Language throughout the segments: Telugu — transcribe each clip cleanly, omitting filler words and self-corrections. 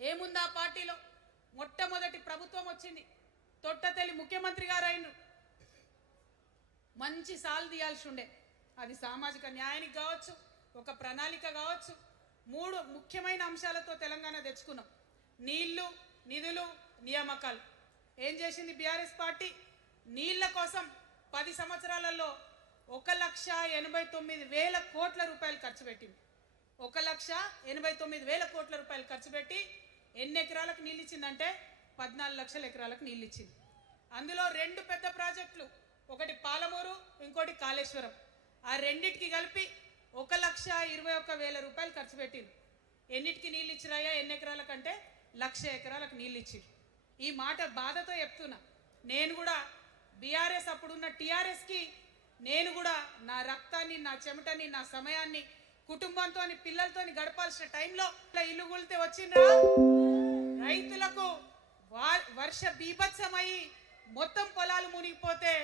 ఏముంది ఆ పార్టీలో? మొట్టమొదటి ప్రభుత్వం వచ్చింది, తొట్టతల్లి ముఖ్యమంత్రి గారు అయినరు. మంచి సాలు తీయాల్సి ఉండే, అది సామాజిక న్యాయానికి కావచ్చు, ఒక ప్రణాళిక కావచ్చు. 3 ముఖ్యమైన అంశాలతో తెలంగాణ తెచ్చుకున్నాం: నీళ్లు, నిధులు, నియామకాలు. ఏం చేసింది బీఆర్ఎస్ పార్టీ? నీళ్ల కోసం 10 సంవత్సరాలలో 1,89,000 కోట్ల రూపాయలు ఖర్చు పెట్టింది. 1,89,000 కోట్ల రూపాయలు ఖర్చు పెట్టి ఎన్ని ఎకరాలకు నీళ్ళు ఇచ్చిందంటే 14 లక్షల ఎకరాలకు నీళ్ళు ఇచ్చింది. అందులో 2 పెద్ద ప్రాజెక్టులు, ఒకటి పాలమూరు, ఇంకోటి కాళేశ్వరం. ఆ రెండింటికి కలిపి 1,21,000 రూపాయలు ఖర్చు పెట్టింది. ఎన్నిటికి నీళ్ళు ఇచ్చిరాయా? ఎన్ని ఎకరాలకంటే 1,00,000 ఎకరాలకు నీళ్ళు ఇచ్చింది. ఈ మాట బాధతో చెప్తున్నా. నేను కూడా బీఆర్ఎస్ అప్పుడున్న టీఆర్ఎస్కి నేను కూడా నా రక్తాన్ని, నా చెమటని, నా సమయాన్ని కుటుంబంతో పిల్లలతో గడపాల్సిన టైంలో ఇల్లు కూలితే వచ్చిండ్రా? రైతులకు వర్ష బీభత్సమై మొత్తం పొలాలు మునిగిపోతే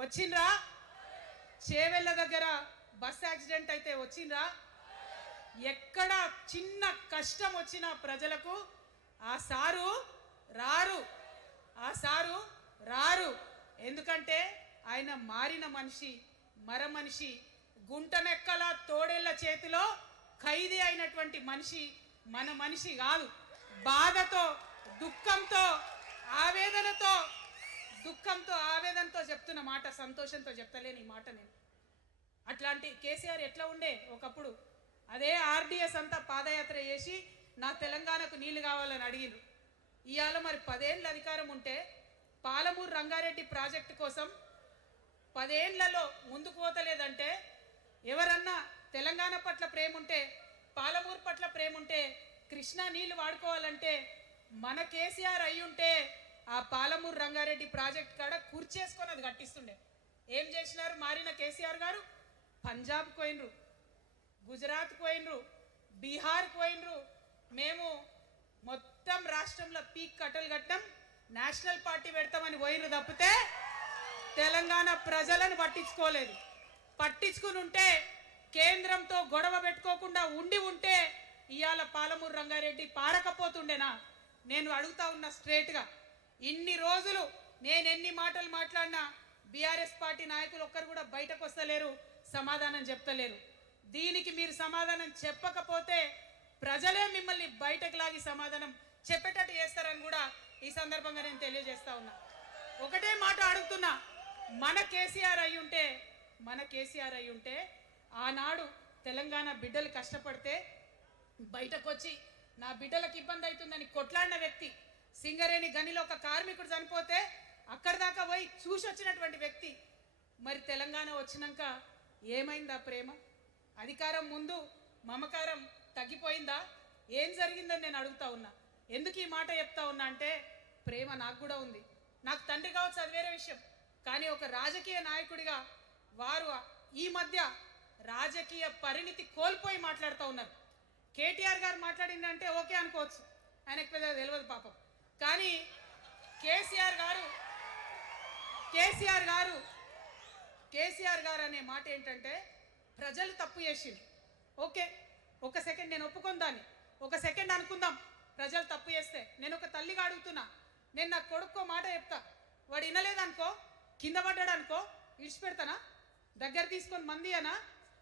వచ్చిండ్రా? చేవెళ్ళ దగ్గర బస్ యాక్సిడెంట్ అయితే వచ్చిండ్రా? ఎక్కడ చిన్న కష్టం వచ్చిన ప్రజలకు ఆ సారు రారు, ఆ సారు రారు. ఎందుకంటే ఆయన మారిన మనిషి, మర మనిషి, గుంటనెక్కల తోడేళ్ల చేతిలో ఖైదీ అయినటువంటి మనిషి, మన మనిషి కాదు. బాధతో, దుఃఖంతో, ఆవేదనతో చెప్తున్న మాట, సంతోషంతో చెప్తలేని ఈ మాట నేను. అట్లాంటి కేసీఆర్ ఎట్లా ఉండే ఒకప్పుడు? అదే ఆర్డీఎస్ అంతా పాదయాత్ర చేసి నా తెలంగాణకు నీళ్లు కావాలని అడిగిండ్రు. ఇవాళ మరి 10 ఏళ్ళ అధికారం ఉంటే పాలమూరు రంగారెడ్డి ప్రాజెక్టు కోసం 10 ఏళ్లలో ముందుకు పోతలేదంటే, ఎవరన్నా తెలంగాణ పట్ల ప్రేమ ఉంటే, పాలమూరు పట్ల ప్రేమ ఉంటే, కృష్ణా నీళ్లు వాడుకోవాలంటే మన కేసీఆర్ అయ్యుంటే ఆ పాలమూరు రంగారెడ్డి ప్రాజెక్ట్ కాడ కూర్చేసుకొని అది కట్టిస్తుండే. ఏం చేసినారు మారిన కేసీఆర్ గారు? పంజాబ్ పోయినరు, గుజరాత్ పోయినరు, బీహార్ పోయినరు. మేము మొత్తం రాష్ట్రంలో పీక్ కట్టలు కట్టం, నేషనల్ పార్టీ పెడతామని పోయినరు తప్పితే తెలంగాణ ప్రజలను పట్టించుకోలేదు. పట్టించుకుని ఉంటే, కేంద్రంతో గొడవ పెట్టుకోకుండా ఉంటే ఇవాళ పాలమూరు రంగారెడ్డి పారకపోతుండేనా? నేను అడుగుతా ఉన్నా స్ట్రేట్గా. ఇన్ని రోజులు నేను ఎన్ని మాటలు మాట్లాడినా బీఆర్ఎస్ పార్టీ నాయకులు ఒక్కరు కూడా బయటకు వస్తలేరు, సమాధానం చెప్తలేరు. దీనికి మీరు సమాధానం చెప్పకపోతే ప్రజలే మిమ్మల్ని బయటకు లాగి సమాధానం చెప్పేటట్టు చేస్తారని కూడా ఈ సందర్భంగా నేను తెలియజేస్తా ఉన్నా. ఒకటే మాట అడుగుతున్నా, మన కేసీఆర్ అయి ఉంటే ఆనాడు తెలంగాణ బిడ్డలు కష్టపడితే బయటకు వచ్చి నా బిడ్డలకు ఇబ్బంది అవుతుందని కొట్లాడిన వ్యక్తి, సింగరేణి గనిలో ఒక కార్మికుడు చనిపోతే అక్కడి దాకా పోయి చూసి వచ్చినటువంటి వ్యక్తి, మరి తెలంగాణ వచ్చినాక ఏమైందా ప్రేమ? అధికారం ముందు మమకారం తగ్గిపోయిందా? ఏం జరిగిందని నేను అడుగుతా ఉన్నా. ఎందుకు ఈ మాట చెప్తా ఉన్నా అంటే, ప్రేమ నాకు కూడా ఉంది. నాకు తండ్రి కావచ్చు, అది వేరే విషయం. కానీ ఒక రాజకీయ నాయకుడిగా వారు ఈ మధ్య రాజకీయ పరిణితి కోల్పోయి మాట్లాడుతూ ఉన్నారు. కేటీఆర్ గారు మాట్లాడిందంటే ఓకే అనుకోవచ్చు, ఆయనకు పెద్దగా తెలియదు పాపం. కానీ కేసీఆర్ గారు అనే మాట ఏంటంటే, ప్రజలు తప్పు చేసిండ్రు. ఓకే, ఒక సెకండ్ నేను ఒప్పుకుందాన్ని, ఒక సెకండ్ అనుకుందాం. ప్రజలు తప్పు చేస్తే నేను ఒక తల్లిగా అడుగుతున్నా. నేను నా కొడుకో మాట చెప్తా, వాడు వినలేదనుకో, కింద పడ్డాడు అనుకో, ఇడిచిపెడతానా? దగ్గర తీసుకొని మంది అనా?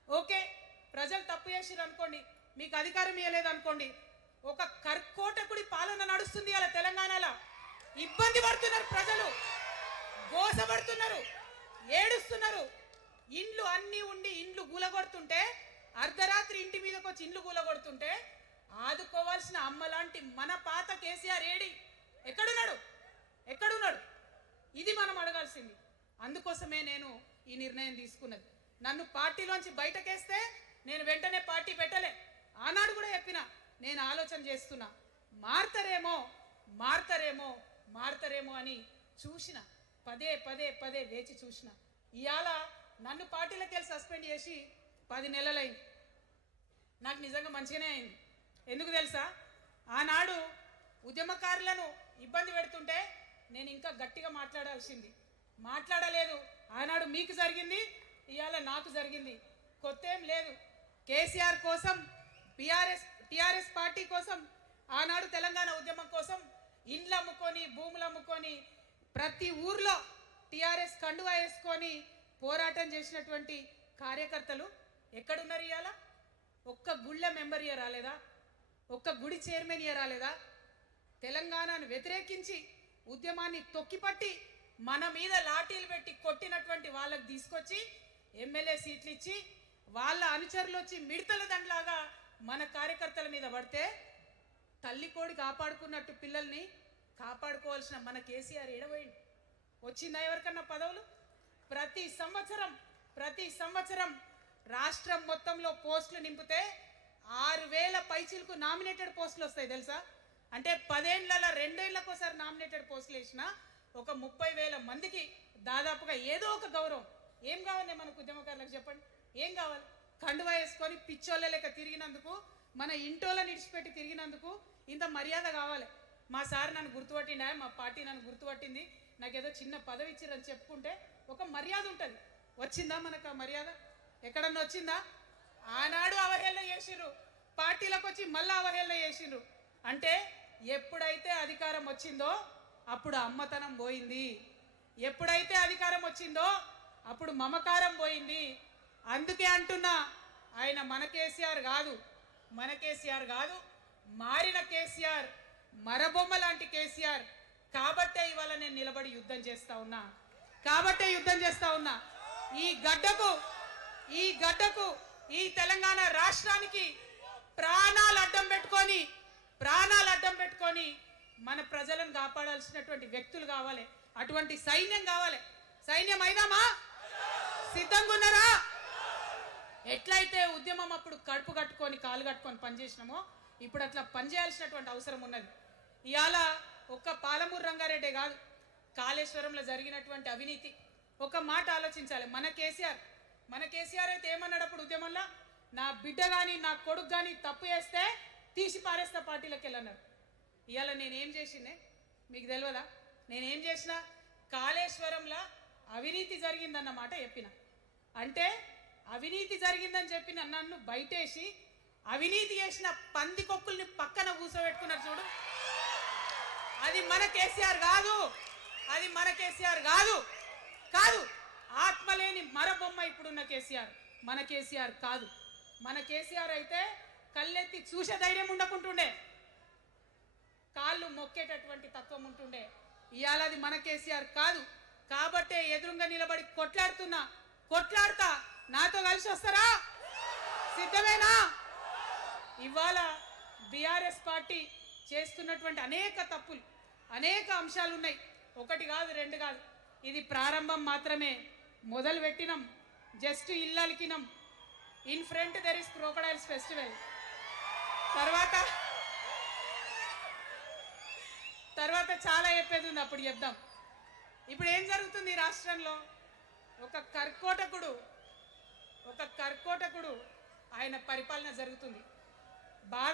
ఓకే, ప్రజలు తప్పు చేసిర్రు అనుకోండి, మీకు అధికారం ఇవ్వలేదు అనుకోండి, ఒక కర్కోటకుడి పాలన నడుస్తుంది అలా తెలంగాణలో. ఇబ్బంది పడుతున్నారు ప్రజలు, గోసపడుతున్నారు, ఏడుస్తున్నారు. ఇండ్లు అన్నీ ఉండి ఇండ్లు గూలగొడుతుంటే, అర్ధరాత్రి ఇంటి మీదకి వచ్చి ఇండ్లు గూలగొడుతుంటే ఆదుకోవాల్సిన అమ్మలాంటి మన పాత కేసీఆర్ ఎక్కడున్నాడు? ఇది మనం అడగాల్సింది. అందుకోసమే నేను ఈ నిర్ణయం తీసుకున్నది. నన్ను పార్టీలోంచి బయటకేస్తే నేను వెంటనే పార్టీ పెట్టలే. ఆనాడు కూడా చెప్పిన, నేను ఆలోచన చేస్తున్నా, మారతారేమో అని చూసిన, పదే వేచి చూసిన. ఇవాళ నన్ను పార్టీలోకి వెళ్ళి సస్పెండ్ చేసి 10 నెలలైంది. నాకు నిజంగా మంచిగానే అయింది. ఎందుకు తెలుసా? ఆనాడు ఉద్యమకారులను ఇబ్బంది పెడుతుంటే నేను ఇంకా గట్టిగా మాట్లాడలేదు. ఆనాడు మీకు జరిగింది, ఇవాళ నాకు జరిగింది. కొత్త ఏం లేదు. కేసీఆర్ కోసం, టీఆర్ఎస్ పార్టీ కోసం ఆనాడు తెలంగాణ ఉద్యమం కోసం ఇండ్లు అమ్ముకొని భూములు అమ్ముకొని ప్రతి ఊర్లో టిఆర్ఎస్ కండువా వేసుకొని పోరాటం చేసినటువంటి కార్యకర్తలు ఎక్కడున్నారు ఇవాళ? ఒక్క గుళ్ళ మెంబర్ ఇయర్ రాలేదా? ఒక్క గుడి చైర్మన్ ఇయర్ రాలేదా? తెలంగాణను వ్యతిరేకించి ఉద్యమాన్ని తొక్కిపట్టి మన మీద లాఠీలు పెట్టి కొట్టినటువంటి వాళ్ళకి తీసుకొచ్చి ఎమ్మెల్యే సీట్లు ఇచ్చి వాళ్ళ అనుచరులు వచ్చి మిడతల దండలాగా మన కార్యకర్తల మీద పడితే తల్లి కోడి కాపాడుకున్నట్టు పిల్లల్ని కాపాడుకోవాల్సిన మన కేసీఆర్ ఏడవైంది. వచ్చిందా ఎవరికన్నా పదవులు? ప్రతి సంవత్సరం రాష్ట్రం మొత్తంలో పోస్టులు నింపితే 6,000 పైచీలకు నామినేటెడ్ పోస్టులు వస్తాయి తెలుసా? అంటే 10 ఏళ్ల 2 ఏళ్లకోసారి నామినేటెడ్ పోస్టులు వేసిన ఒక 30,000 మందికి దాదాపుగా ఏదో ఒక గౌరవం. ఏం కావాలి మనకు ఉద్యమకారులకు చెప్పండి? ఏం కావాలి? కండువా వేసుకొని పిచ్చోళ్ళ లెక్క తిరిగినందుకు, మన ఇంటోళ్ళని ఇడిచిపెట్టి తిరిగినందుకు ఇంత మర్యాద కావాలి. మా సార్ నన్ను గుర్తుపట్టిండా, మా పార్టీ నన్ను గుర్తుపట్టింది, నాకేదో చిన్న పదవి ఇచ్చిరని చెప్పుకుంటే ఒక మర్యాద ఉంటుంది. వచ్చిందా మనకు ఆ మర్యాద? ఎక్కడన్నా వచ్చిందా? ఆనాడు అవహేళన చేసిర్రు, పార్టీలకు వచ్చి మళ్ళీ అవహేళన చేసిర్రు. అంటే ఎప్పుడైతే అధికారం వచ్చిందో అప్పుడు అమ్మతనం పోయింది, ఎప్పుడైతే అధికారం వచ్చిందో అప్పుడు మమకారం పోయింది. అందుకే అంటున్నా, ఆయన మన కేసీఆర్ కాదు, మారిన కేసీఆర్, మరబొమ్మ లాంటి కేసీఆర్. కాబట్టే ఇవాళ నేను నిలబడి యుద్ధం చేస్తా ఉన్నా. ఈ గడ్డకు ఈ తెలంగాణ రాష్ట్రానికి ప్రాణాలు అడ్డం పెట్టుకొని మన ప్రజలను కాపాడాల్సినటువంటి వ్యక్తులు కావాలి, అటువంటి సైన్యం కావాలి. సైన్యం అయిదామా? సిద్ధంగా ఉన్నారా? ఎట్లయితే ఉద్యమం అప్పుడు కడుపు కట్టుకొని కాలు కట్టుకొని పనిచేసినామో ఇప్పుడు అట్లా పనిచేయాల్సినటువంటి అవసరం ఉన్నది. ఇవాళ ఒక్క పాలమూరు రంగారెడ్డి కాదు, కాళేశ్వరంలో జరిగినటువంటి అవినీతి ఒక మాట ఆలోచించాలి. మన కేసీఆర్ అయితే ఏమన్నాడు అప్పుడు ఉద్యమంలో? నా బిడ్డ కానీ నా కొడుకు కానీ తప్పు చేస్తే తీసి పారేస్తా పార్టీలకు వెళ్ళన్నారు. ఇవాళ నేనేం చేసిందే మీకు తెలియదా? నేనేం చేసిన? కాళేశ్వరంలో అవినీతి జరిగిందన్నమాట చెప్పిన. అంటే అవినీతి జరిగిందని చెప్పిన నన్ను బయటేసి అవినీతి చేసిన పందికొక్కుల్ని పక్కన కూర్చోబెట్టుకున్నారు చూడు. అది మన కేసీఆర్ కాదు. ఆత్మలేని మరబొమ్మ ఇప్పుడున్న కేసీఆర్. మన కేసీఆర్ కాదు. మన కేసీఆర్ అయితే కళ్ళెత్తి చూసే ధైర్యం ఉండకుంటుండే, కాళ్ళు మొక్కేటటువంటి తత్వం ఉంటుండే. ఇవాళ అది మన కేసీఆర్ కాదు. కాబట్టే ఎదురుగా నిలబడి కొట్లాడతా. నాతో కలిసి వస్తారా? సిద్ధమేనా? ఇవాళ బీఆర్ఎస్ పార్టీ చేస్తున్నటువంటి అనేక తప్పులు, అనేక అంశాలు ఉన్నాయి. ఒకటి కాదు, రెండు కాదు. ఇది ప్రారంభం మాత్రమే. మొదలు పెట్టినాం, జస్ట్ ఇల్లలికినాం. In front there is crocodiles festival. తర్వాత చాలా చెప్పేది ఉంది, అప్పుడు చెప్దాం. ఇప్పుడు ఏం జరుగుతుంది రాష్ట్రంలో? ఒక కర్కోటకుడు ఆయన పరిపాలన జరుగుతుంది. బాధ